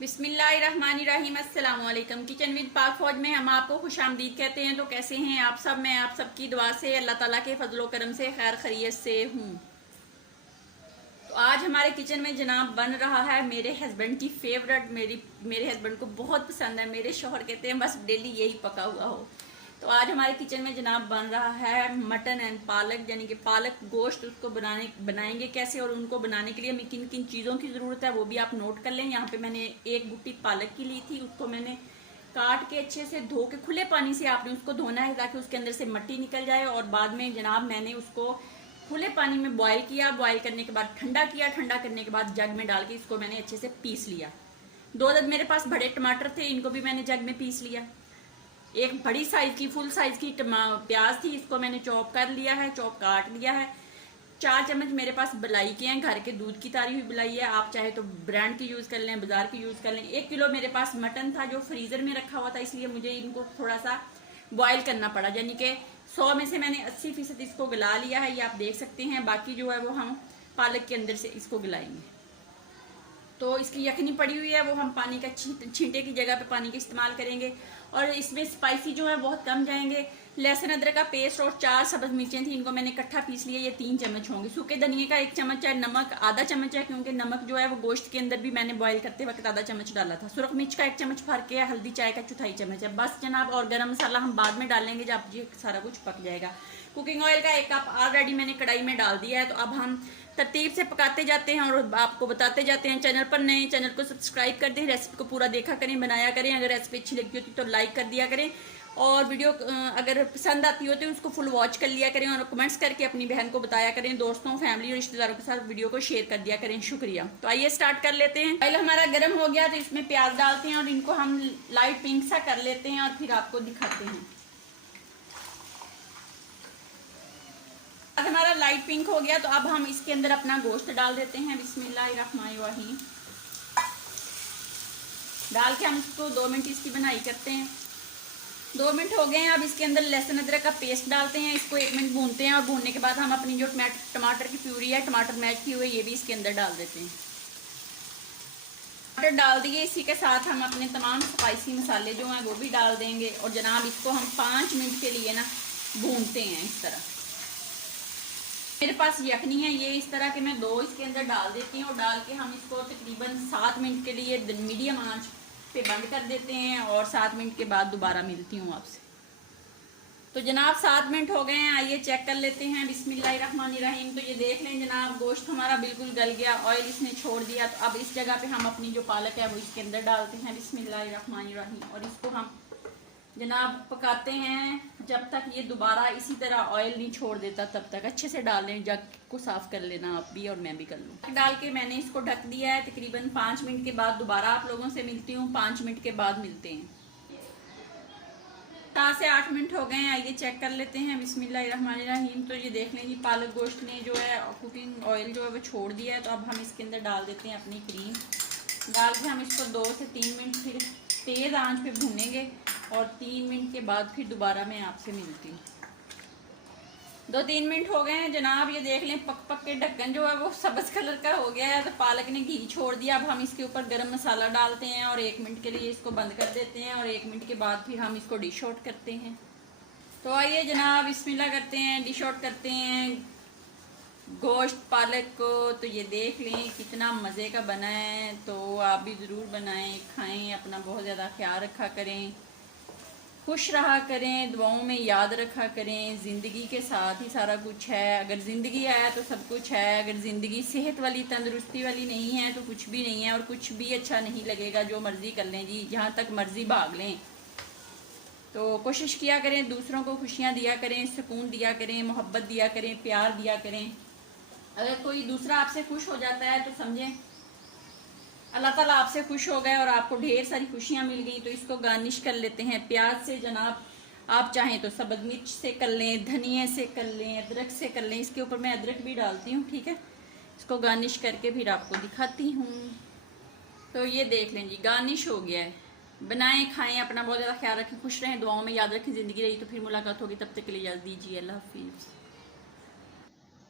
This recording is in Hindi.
बिस्मिल्लाहिर्रहमानिर्रहीम। अस्सलाम वालेकुम। किचन विद पाक फौज में हम आपको खुशामदीद कहते हैं। तो कैसे हैं आप सब? मैं आप सबकी दुआ से, अल्लाह ताला के फजलो करम से खैर खैरियत से हूँ। तो आज हमारे किचन में जनाब बन रहा है मेरे हस्बैंड की फेवरेट, मेरे हस्बैंड को बहुत पसंद है। मेरे शौहर कहते हैं बस डेली यही पका हुआ हो। तो आज हमारे किचन में जनाब बन रहा है मटन एंड पालक, यानी कि पालक गोश्त। उसको बनाएंगे कैसे और उनको बनाने के लिए हमें किन किन चीज़ों की ज़रूरत है वो भी आप नोट कर लें। यहाँ पे मैंने एक गुट्टी पालक की ली थी, उसको मैंने काट के अच्छे से धो के, खुले पानी से आपने उसको धोना है ताकि उसके अंदर से मिट्टी निकल जाए। और बाद में जनाब मैंने उसको खुले पानी में बॉईल किया। बॉईल करने के बाद ठंडा किया। ठंडा करने के बाद जग में डाल के इसको मैंने अच्छे से पीस लिया। 2 अदद मेरे पास बड़े टमाटर थे, इनको भी मैंने जग में पीस लिया। एक बड़ी साइज की, फुल साइज की प्याज थी, इसको मैंने चॉप कर लिया है, चॉप काट लिया है। 4 चम्मच मेरे पास बलाई के हैं, घर के दूध की तारी हुई बलाई है। आप चाहे तो ब्रांड की यूज कर लें, बाजार की यूज कर लें। 1 किलो मेरे पास मटन था जो फ्रीजर में रखा हुआ था, इसलिए मुझे इनको थोड़ा सा बॉईल करना पड़ा। यानी कि 100 में से मैंने 80% इसको गला लिया है, ये आप देख सकते हैं। बाकी जो है वो हम पालक के अंदर से इसको गलाएंगे। तो इसकी यखनी पड़ी हुई है, वो हम पानी का छींटे की जगह पे पानी का इस्तेमाल करेंगे। और इसमें स्पाइसी जो है बहुत कम जाएंगे। लहसुन अदरक का पेस्ट और 4 सब्ज मिर्चें थी, इनको मैंने इकट्ठा पीस लिया। ये 3 चम्मच होंगे। सूखे धनिए का 1 चम्मच है। नमक आधा चम्मच है, क्योंकि नमक जो है वो गोश्त के अंदर भी मैंने बॉईल करते वक्त आधा चम्मच डाला था। सुरख मिर्च का 1 चम्मच भर के, हल्दी चाय का 1/4 चम्मच है बस जनाब। और गरम मसाला हम बाद में डालेंगे जब ये सारा कुछ पक जाएगा। कुकिंग ऑयल का 1 कप ऑलरेडी मैंने कढ़ाई में डाल दिया है। तो अब हम तरतीब से पकाते जाते हैं और आपको बताते जाते हैं। चैनल पर नए, चैनल को सब्सक्राइब कर दें, रेसिपी को पूरा देखा करें, बनाया करें। अगर रेसिपी अच्छी लगती होती तो लाइक कर दिया करें, और वीडियो अगर पसंद आती हो तो उसको फुल वॉच कर लिया करें, और कमेंट्स करके अपनी बहन को बताया करें। दोस्तों, फैमिली और रिश्तेदारों के साथ वीडियो को शेयर कर दिया करें। शुक्रिया। तो आइए स्टार्ट कर लेते हैं। ऑयल हमारा गर्म हो गया तो इसमें प्याज डालते हैं और इनको हम लाइट पिंक सा कर लेते हैं और फिर आपको दिखाते हैं। हमारा लाइट पिंक हो गया तो अब हम इसके अंदर अपना गोश्त डाल देते हैं। बिस्मिल्लाहिर्रहमानिर्रहीम। डाल के हम इसको 2 मिनट इसकी बनाई करते हैं। 2 मिनट हो गए हैं। अब इसके अंदर लहसुन अदरक का पेस्ट डालते हैं, इसको 1 मिनट भूनते हैं। और भूनने के बाद हम अपनी जो टमाटर की प्यूरी है, टमाटर मैश की हुई, ये भी इसके अंदर डाल देते हैं। टमाटर डाल दिए, इसी के साथ हम अपने तमाम स्पाइसी मसाले जो हैं वो भी डाल देंगे। और जनाब इसको हम 5 मिनट के लिए ना भूनते हैं इस तरह। मेरे पास यखनी है, ये इस तरह के मैं 2 इसके अंदर डाल देती हूँ। और डाल के हम इसको तकरीबन 7 मिनट के लिए मीडियम आंच पे बंद कर देते हैं। और 7 मिनट के बाद दोबारा मिलती हूँ आपसे। तो जनाब 7 मिनट हो गए हैं, आइए चेक कर लेते हैं। बिस्मिल्लाहिर्रहमानिर्रहीम। तो ये देख लें जनाब, गोश्त हमारा बिल्कुल गल गया, ऑयल इसने छोड़ दिया। तो अब इस जगह पे हम अपनी जो पालक है वो इसके अंदर डालते हैं। बिस्मिल्लाहिर्रहमानिर्रहीम। और इसको हम जनाब पकाते हैं जब तक ये दोबारा इसी तरह ऑयल नहीं छोड़ देता, तब तक अच्छे से डाल लें। जग को साफ कर लेना आप भी और मैं भी कर लूँ। डाल के मैंने इसको ढक दिया है। तकरीबन 5 मिनट के बाद दोबारा आप लोगों से मिलती हूँ। 5 मिनट के बाद मिलते हैं। 7 से 8 मिनट हो गए हैं, आइए चेक कर लेते हैं। बिस्मिल्लाहिर्रहमानिर्रहीम। तो ये देख लें जी, पालक गोश्त ने जो है कुकिंग ऑयल जो है वो छोड़ दिया है। तो अब हम इसके अंदर डाल देते हैं अपनी क्रीम। डाल के हम इसको 2 से 3 मिनट फिर तेज़ आंच पे भूनेंगे। और 3 मिनट के बाद फिर दोबारा मैं आपसे मिलती हूँ। 2-3 मिनट हो गए हैं जनाब, ये देख लें पक पक के ढक्कन जो है वो सब्ज कलर का हो गया है। तो पालक ने घी छोड़ दिया। अब हम इसके ऊपर गरम मसाला डालते हैं और 1 मिनट के लिए इसको बंद कर देते हैं। और 1 मिनट के बाद फिर हम इसको डिश आउट करते हैं। तो आइए जनाब बिस्मिल्लाह करते हैं, डिश आउट करते हैं गोश्त पालक को। तो ये देख लें कितना मज़े का बना है। तो आप भी ज़रूर बनाएं, खाएं, अपना बहुत ज़्यादा ख्याल रखा करें, खुश रहा करें, दुआओं में याद रखा करें। ज़िंदगी के साथ ही सारा कुछ है। अगर ज़िंदगी है तो सब कुछ है। अगर ज़िंदगी सेहत वाली, तंदुरुस्ती वाली नहीं है तो कुछ भी नहीं है, और कुछ भी अच्छा नहीं लगेगा। जो मर्ज़ी कर लें जी, जहाँ तक मर्ज़ी भाग लें। तो कोशिश किया करें, दूसरों को खुशियाँ दिया करें, सुकून दिया करें, मोहब्बत दिया करें, प्यार दिया करें। अगर कोई दूसरा आपसे खुश हो जाता है तो समझें अल्लाह ताला आपसे खुश हो गए और आपको ढेर सारी खुशियाँ मिल गई। तो इसको गार्निश कर लेते हैं प्याज से जनाब। आप चाहें तो सब्ज़ मिर्च से कर लें, धनिए से कर लें, अदरक से कर लें। इसके ऊपर मैं अदरक भी डालती हूँ, ठीक है। इसको गार्निश करके फिर आपको दिखाती हूँ। तो ये देख लें जी, गार्निश हो गया है। बनाएं, खाएं, अपना बहुत ज़्यादा ख्याल रखें, खुश रहें, दुआओं में याद रखें। ज़िंदगी रही तो फिर मुलाकात होगी। तब तक के लिए इजाज़त दीजिए। अल्लाह हाफिज़।